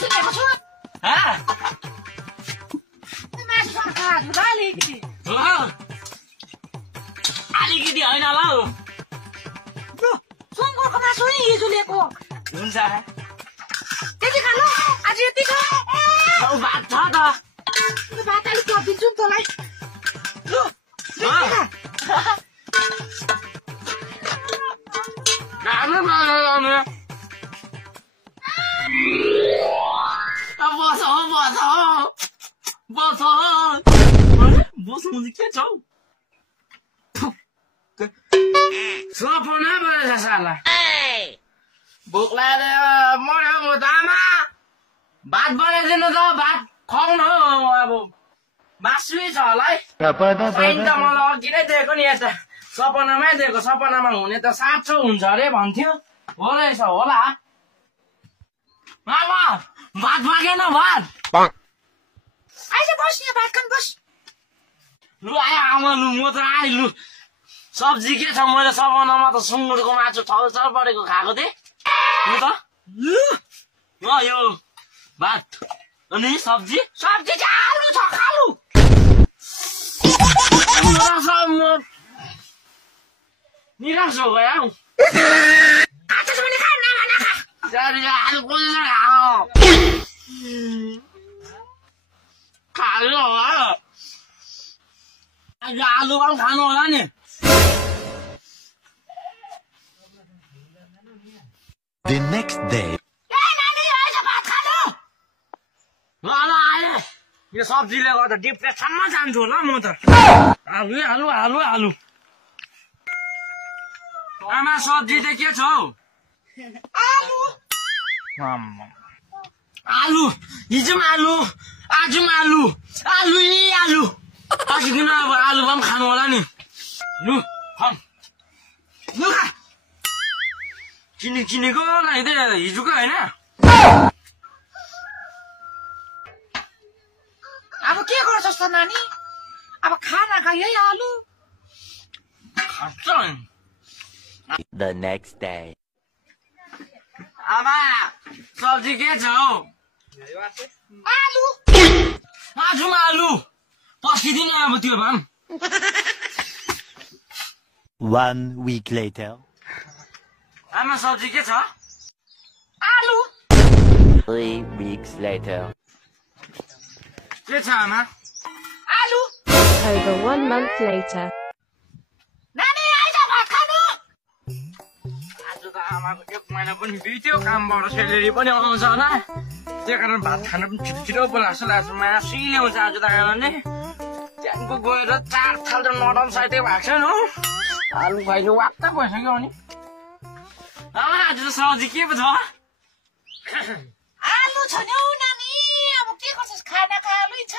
मासु ल्याएको छु मासु खाएको अलिकति अलिकति होइन ल सुँगुरको मासु नि हिजो ल्याएको हुन्छ त्यति खा ल आज यति खा भात छ त भात अलिक थपिदिन्छु नि तँलाई लु बसौँ के छ सपना भएछ साला भोक लागेर मर्यो म त आमा भात बनाइदिनु त भात खुवाउन अब मासुै छ होला है पाइन त मलाई अघि नै दिएको नि यता सपनामै दिएको सपनामा हुने त 700 हुन्छ अरे भन्थ्यो हो रहेछ होला आमा भात पाकेन भात आइज बस यहाँ भात खान बस लु आयो आमा लु म त आएँ लु सब्जी के छ मैले सपनामा त सुँगुरको मासु छलछल परेको खाएको थिएँ लु त लु यो भात अनि सब्जी सब्जी चाहिँ आलु छ खालु निराश हो गयो हौ आलु कसरी खानु होला आलु पनि खानु होला नि The next day. यो सब्जीले गर्दा डिप्रेसनमा जान्छु होला म त आलु आलु आलु आलु आमा सब्जी चाहिँ के छ हौ आलु हिजो पनि आलु आज पनि आलु आलु आलु पछि किन अब आलु पनि खानु होला नि लु लु किनेको हिजोको होइन अब के गर्छस् त नानी अब खाना खा यही आलु The next day. आमा सब्जी के छ हौ आलु आज पनि आलु पर्खिदिने अब त्यो भए 1 week later. आमा सब्जी के छ आलु 3 weeks later. के छ आमा आलु Over 1 month later. नानी आइज भात खानु आज त आमाको 1 महिना पनि बित्यो कामबाट सेलेरी पनि आउँछ होला त्यही कारण भात खान पनि छिटो बोलाएको लाग्छ मासु ल्याउँछ आज त आमाले त्यहाँको गएर 4 थाल त नडम साइतै भएको छैन हौ आलु खुवाइलो वाक्क भइसक्यो अनि आमा आज त सब्जी के पो छ आलु छ नि हौ नानी अब के गर्छस् खाना खा आलु छ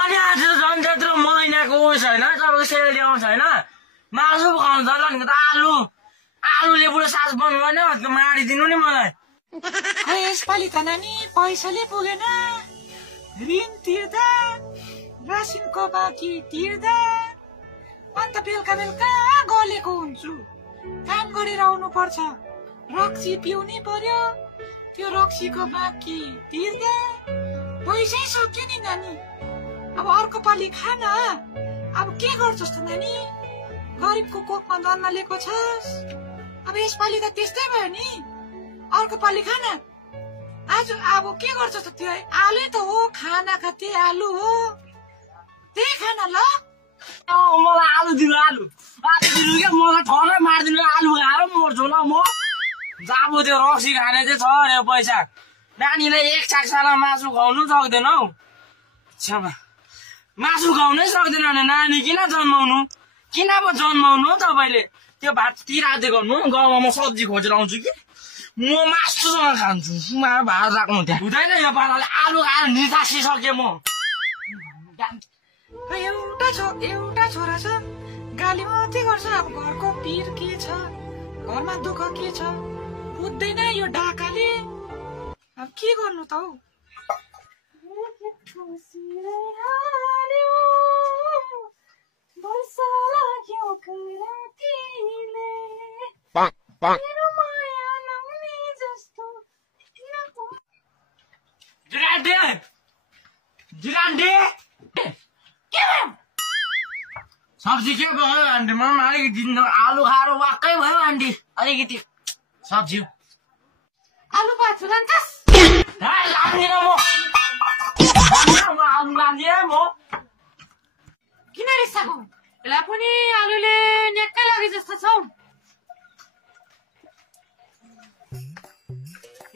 अनि आज त झन् त्यत्रो महिनाको उस होइन तपाईँको सेलेरी आउँछ होइन मासु पो खाउँछ होला नि त आलुले पुरो सास बन्द गर्ने मारिदिनु नि मलाई खै यसपालि त नानी पैसाले पुगेन ऋण तिर्दा रासिनको बाँकी तिर्दा अन्त बेलुका बेलुका गलेको हुन्छु काम गरेर आउनु पर्छ रक्सी पिउनै पर्यो त्यो रक्सीको बाँकी तिर्दा पैसै सक्यो नि नानी अब अर्को पालि खान अब के गर्छस् त नानी गरिबको कोखमा जन्म लिएको छस् अब यसपालि त त्यस्तै भयो नि अर्को पालि खान आज अब के गर्छस् त त्यो आलु त हो खाना खाते आलु हो त्यही खाना ल मलाई आलु दिनु क्या मलाई ठनै मारिदिनु आलु खाएर मर्छु ल म अब त्यो रक्सी खाने चाहिँ छ अरे पैसा नानीलाई 1 साग मासु खुवाउनु सक्दैन हौ मासु खुवाउनै सक्दैन भने नानी किन जन्माउनु हौ तपाईँले त्यो भात तिराते गर्नु गाउँमा म सब्जी खोजेर आउँछु कि म मासुसँग खान्छु भात राख्नु त्यहाँ हुँदैन यो पाराले आलु खाएर निकासिसकेँ म एउटा छोरा छ गाली मात्रै गर्छ अब घरको पीर के छ घरमा दुःख के छ बुझ्दैन यो ढाकाले अब के गर्नु त हौ के भयो आन्टी म पनि अलिकति आलु खाएर वाक्कै भयो आन्टी अलिकति सब्जी आलु पाछु लान्छस् लाग्दिनँ म आलु लाग्दिनँ म किन रिसाएको यसलाई पनि आलुले न्याक्कै लगे जस्तो छौ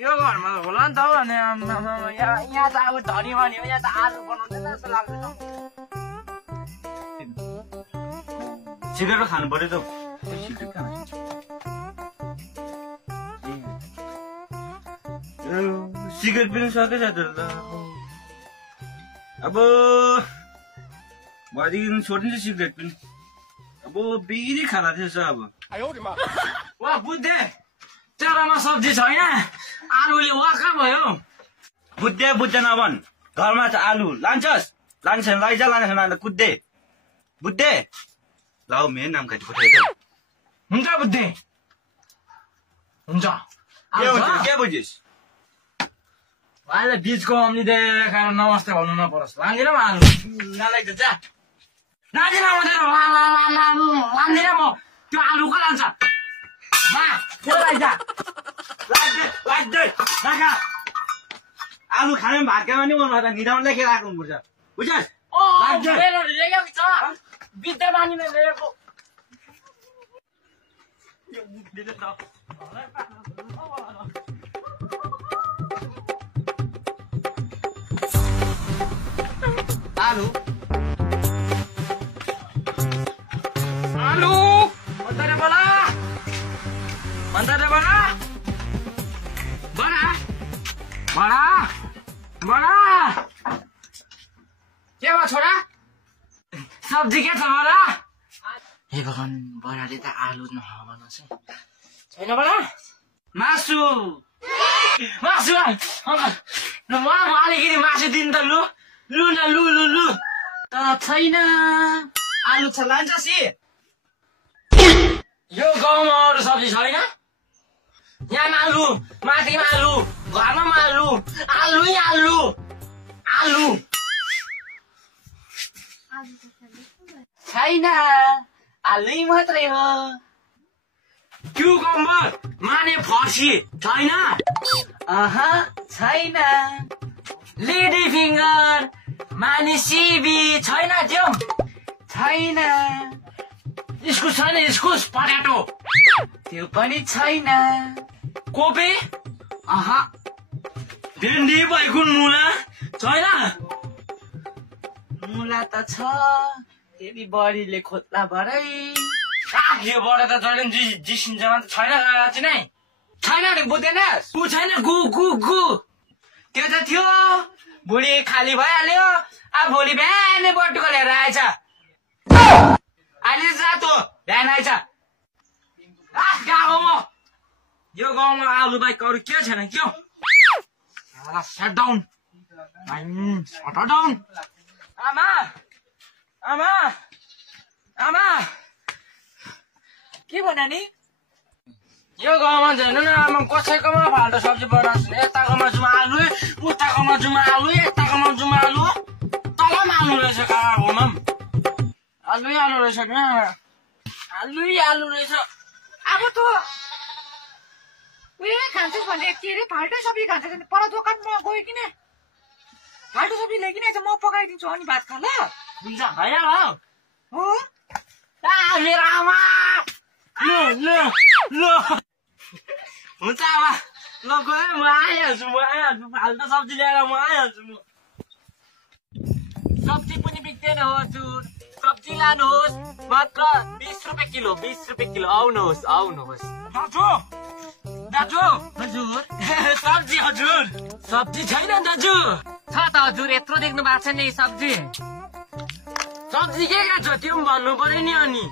यो घरमा होला नि त हौ अनि यहाँ त अब धनी भन्यो यहाँ त आलु बनाउँदैन जस्तो लाग्दैन सिगरेट खानु पर्यो त सिगरेट पनि सकेछ त अब भएदेखि छोडिदिन्छु सिगरेट पनि अब बिरी खाना थिएछ अब वा बुद्धे तेरामा सब्जी छैन आलुले वाक्का भयो बुद्धे नभन् घरमा छ आलु लान्छस् लान्छ लैजा लान्छ कुद्दे बुद्धे ल मेरो नाम खाति पठाइ त हुन्छ बुद्धे हुन्छ के बुझिस् अहिले बिचको अम्ली देखाएर नमस्ते भन्नु नपरोस् लाँदिनँ म आलु नलाइ त जा लाँदिनँ म लाँदिनँ म त्यो आलु को लान्छ आलु खाने भात खामा नि मन निधाउन लेखेर राख्नुपर्छ बुझ्छस् विद्या बानीले ल्याएको आलु आलु मन्दारे बोला बडा के भयो छोरा सब्जी के छ बडा हे भगवान बडाले त आलु नभनोस् छैन बडा मासु ल म अलिकति मासु दिन त लु तर छैन आलु छ लान्छ सि यो गाउँमा अरू सब्जी छैन यहाँ आलु माथिमा आलु घरमा आलु छैन आलु मात्रै हो क्युकम्बर माने फर्सी छैन छैन लेडी फिङ्गर माने सिबी छैन त्यो छैन इस्कुस छैन इस्कुस पट्याटो त्यो पनि छैन कोपी भेन्डी बैगुन मुला छैन मुला त छ फेरि बडीले खोज्ला भरै यो बडा त जहिले जिसिन्छ त छैन नै छैन नि बुझ्दैन गु छैन गु त्यो त थियो भुँडी खाली भइहाल्यो अब भोलि बिहानै बटुको लिएर आएछ अहिले रातो बिहान आएछ गाउँमा यो गाउँमा आलु बाहेक अरू के छैन क्या सट डाउन आमा के भन्यो नि यो गाउँमा छैन न आमा कसैकोमा फाल्टो सब्जी बनाउँछ यताकोमा जुम आलु उताकोमा जुम आलु यताकोमा जुम आलु तल पनि आलु रहेछ काकाकोमा आलु रहेछ नि आलु रहेछ अब त उयो खान्छस् भने के अरे फाल्टो सब्जी खान्छ पर दोकानमा गयो किन फाल्टो सब्जी ल्याइकिन म पकाइदिन्छु अनि भात खा ल हुन्छ भइहाल्यो हो मेरो आमा ल हुन्छ आमा ल गए म आइहाल्छु फाल्टो सब्जी ल्याएर म आइहाल्छु म सब्जी पनि बिग्दैन हो हजुर सब्जी लानुहोस् मात्र 20 रुपियाँ किलो आउनुहोस् दाजु हजुर सब्जी हजुर सब्जी छैन दाजु छ त हजुर यत्रो देख्नु भएको छ नि सब्जी के छ त्यो पनि भन्नु पर्यो नि अनि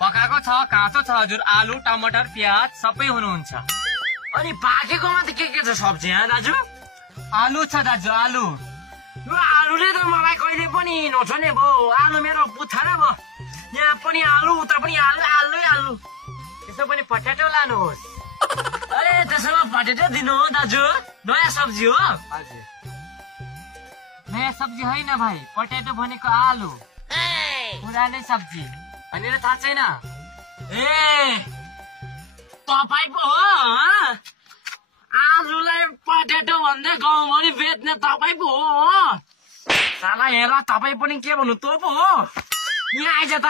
पकाएको छ काँचो छ हजुर आलु टमाटर प्याज सबै हुनुहुन्छ अनि पाकेकोमा त के छ सब्जी दाजु आलु छ दाजु आलु यो आलुले त मलाई कहिले पनि नछोड्ने भयो आलु मेरो पुच्छारा भयो यहाँ पनि आलु उता पनि आलु त्यसो पनि पट्याटो लानुहोस् अरे त्यसो भए पट्याटो दिनु हो दाजु नयाँ सब्जी हो हजुर नयाँ सब्जी होइन भाइ पट्याटो भनेको आलु पुरानै सब्जी होइन थाहा छैन ए तपाईँ पो हो आलुलाई पटेटो भन्दै गाउँभरि बेच्ने तपाईँ पो हो साला हेला तपाईँ पनि के भन्नु तँ पो हो यहाँ आइज त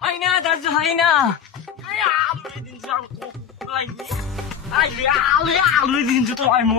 होइन दाजु होइन आलु दिन्छु तँलाई म